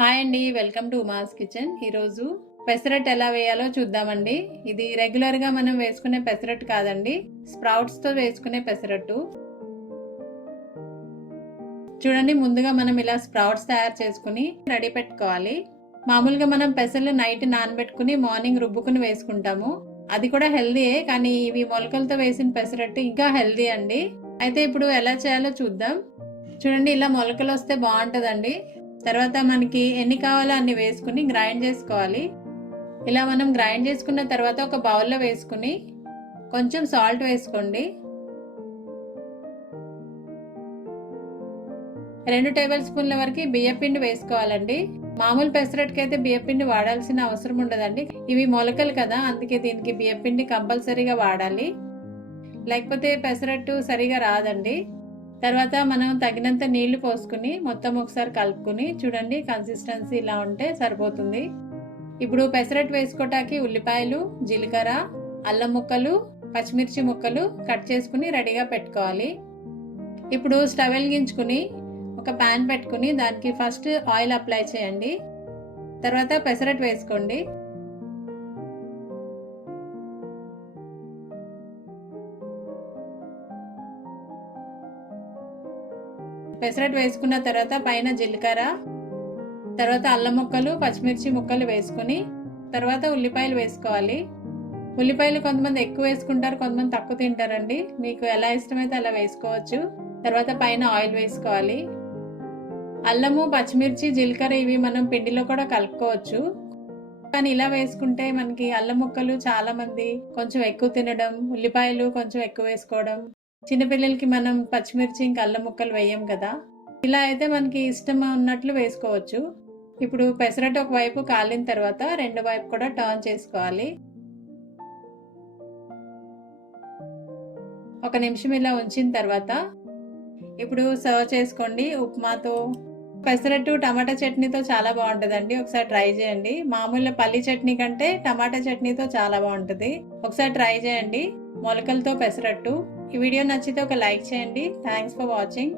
Hi అండి welcome to Uma's kitchen. ఈరోజు పెసరట్ ఎలా వేయాలో చూద్దామండి. ఇది రెగ్యులర్గా మనం వేసుకునే పెసరట్టు కాదండి స్ప్రౌట్స్తో వేసుకునే పెసరట్టు. చూడండి ముందుగా మనం ఇలా స్ప్రౌట్స్ తయారు చేసుకుని రెడీ పెట్టుకోవాలి. మామూలుగా మనం పెసర్లు నైట్ నానబెట్టుకుని మార్నింగ్ రుబ్బుకుని వేసుకుంటాము. అది కూడా హెల్దీయే కానీ ఇవి మొలకలతో వేసిన పెసరట్టు ఇంకా హెల్దీ అండి. అయితే ఇప్పుడు ఎలా చేయాలో చూద్దాం. చూడండి ఇలా మొలకలు వస్తే బాగుంటుందండి. తర్వాత మనకి ఎన్ని కావాలో అన్ని వేసుకుని గ్రైండ్ చేసుకోవాలి. ఇలా మనం గ్రైండ్ చేసుకున్న తర్వాత ఒక బౌల్లో వేసుకుని కొంచెం సాల్ట్ వేసుకోండి. రెండు టేబుల్ స్పూన్ల వరకు బియ్యపిండి వేసుకోవాలండి. మామూలు పెసరట్టుకి అయితే బియ్యపిండి వాడాల్సిన అవసరం ఉండదండి. ఇవి మొలకలు కదా అందుకే దీనికి బియ్యపిండి కంపల్సరీగా వాడాలి. లేకపోతే పెసరట్టు సరిగా రాదండి. తర్వాత మనం తగినంత నీళ్ళు పోసుకుని మొత్తం ఒకసారి కలుపుకుని చూడండి కన్సిస్టెన్సీ ఇలా ఉంటే సరిపోతుంది. ఇప్పుడు పెసరట్టు వేసుకోవటానికి ఉల్లిపాయలు జీలకర్ర అల్లం ముక్కలు పచ్చిమిర్చి ముక్కలు కట్ చేసుకుని రెడీగా పెట్టుకోవాలి. ఇప్పుడు స్టవ్ వెలిగించుకుని ఒక ప్యాన్ పెట్టుకుని దానికి ఫస్ట్ ఆయిల్ అప్లై చేయండి. తర్వాత పెసరట్టు వేసుకోండి. పెసరట్టు వేసుకున్న తర్వాత పైన జీలకర్ర తర్వాత అల్లం ముక్కలు పచ్చిమిర్చి ముక్కలు వేసుకుని తర్వాత ఉల్లిపాయలు వేసుకోవాలి. ఉల్లిపాయలు కొంతమంది ఎక్కువ వేసుకుంటారు కొంతమంది తక్కువ తింటారండి. మీకు ఎలా ఇష్టమైతే అలా వేసుకోవచ్చు. తర్వాత పైన ఆయిల్ వేసుకోవాలి. అల్లము పచ్చిమిర్చి జీలకర్ర ఇవి మనం పిండిలో కూడా కలుపుకోవచ్చు. కానీ ఇలా వేసుకుంటే మనకి అల్లం ముక్కలు చాలామంది కొంచెం ఎక్కువ తినడం ఉల్లిపాయలు కొంచెం ఎక్కువ వేసుకోవడం చిన్నపిల్లలకి మనం పచ్చిమిర్చి ఇంకా అల్లం ముక్కలు వేయం కదా. ఇలా అయితే మనకి ఇష్టం ఉన్నట్లు వేసుకోవచ్చు. ఇప్పుడు పెసరట్టు ఒక వైపు కాలిన తర్వాత రెండు వైపు కూడా టర్న్ చేసుకోవాలి. ఒక నిమిషం ఇలా ఉంచిన తర్వాత ఇప్పుడు సర్వ్ చేసుకోండి ఉప్మాతో. పెసరట్టు టమాటా చట్నీతో చాలా బాగుంటుందండి. ఒకసారి ట్రై చేయండి. మామూలు పల్లి చట్నీ కంటే టమాటా చట్నీతో చాలా బాగుంటుంది. ఒకసారి ట్రై చేయండి. మొలకలతో పెసరట్టు. ఈ వీడియో నచ్చితే ఒక లైక్ చేయండి. Thanks for watching